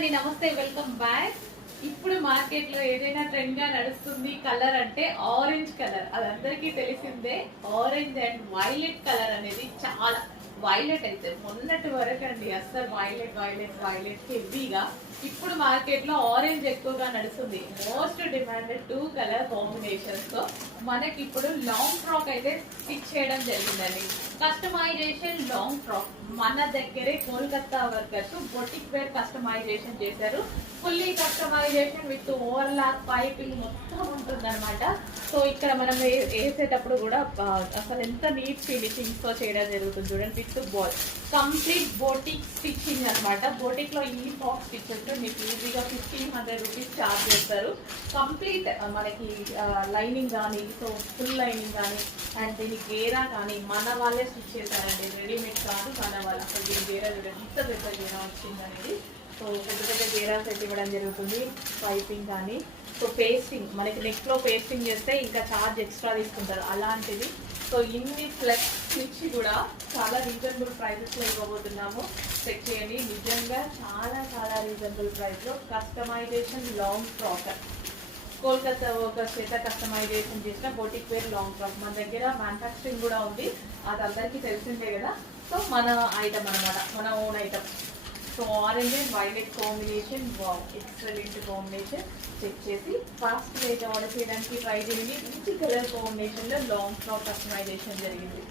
అండి, నమస్తే, welcome back. ఇప్పుడు మార్కెట్ లో ఏదైనా ట్రెండ్ గా నడుస్తుంది కలర్ అంటే ఆరెంజ్ కలర్. అది అందరికీ తెలిసిందే. ఆరెంజ్ అండ్ వైలెట్ కలర్ అనేది చాలా వైలెట్ అయితే మొన్నటి వరకు అండి అస్సలు వైలెట్ వైలెట్ వైలెట్ హెవీగా. ఇప్పుడు మార్కెట్ లో ఆరెంజ్ ఎక్కువగా నడుస్తుంది. మోస్ట్ డిమాండెడ్ 2 కలర్ కాంబినేషన్స్ తో మనకి ఇప్పుడు లాంగ్ ఫ్రాక్ అయితే స్టిచ్ చేయడం జరిగిందండి. కస్టమైజేషన్ లాంగ్ ఫ్రాక్ మన దగ్గరే Kolkata workers boutique wear customization చేశారు. Fully customization with overlock piping మొత్తం ఉంటుంది అనమాట. సో ఇక్కడ మనం వేసేటప్పుడు కూడా అసలు ఎంత నీట్ ఫినిషింగ్స్ తో చేయడం జరుగుతుంది చూడండి. With ball complete boutique stitching అనమాట. బోటిక్ లో ఈ ఫ్రాక్ స్టిచెస్ మీకు ఈజీగా 1500 రూపీస్ ఛార్జ్ చేస్తారు. కంప్లీట్ మనకి లైనింగ్ కానీ, సో ఫుల్ లైనింగ్ కానీ అండ్ దీని గేరా కానీ మన వాళ్ళే స్టిచ్ చేశారండి. రెడీమేడ్ కాదు, మన వాళ్ళు. అసలు దీని గేరా ఎంత పెద్ద గేరా వచ్చింది అనేది. సో పెద్ద పెద్ద గేరాస్ అయితే ఇవ్వడం జరుగుతుంది. పైపింగ్ కానీ, సో పేస్టింగ్ మనకి నెక్ లో పేస్టింగ్ చేస్తే ఇంకా ఛార్జ్ ఎక్స్ట్రా తీసుకుంటారు అలాంటిది. సో ఇన్ని ప్లస్ ఇచ్చి కూడా చాలా రీజనబుల్ ప్రైజెస్ లో ఇవ్వబోతున్నాము. చెక్ చేయండి, నిజంగా చాలా చాలా రీజనబుల్ ప్రైస్ లో customization long frock. Kolkata workers చేత కస్టమైజేషన్ చేసిన బోటిక్ వేర్ లాంగ్ ఫ్రాక్. మన దగ్గర మ్యానుఫ్యాక్చరింగ్ కూడా ఉంది, అది అందరికీ తెలిసిందే కదా. సో మన ఐటమ్ అనమాట, మన own item. So orange and violet combination, excellent combination. Check చేసి ఫాస్ట్ అయితే ఆర్డర్ చేయడానికి ట్రై చేయండి. మంచి కలర్ కాంబినేషన్ లో లాంగ్ ఫ్రాక్ కస్టమైజేషన్ జరిగింది.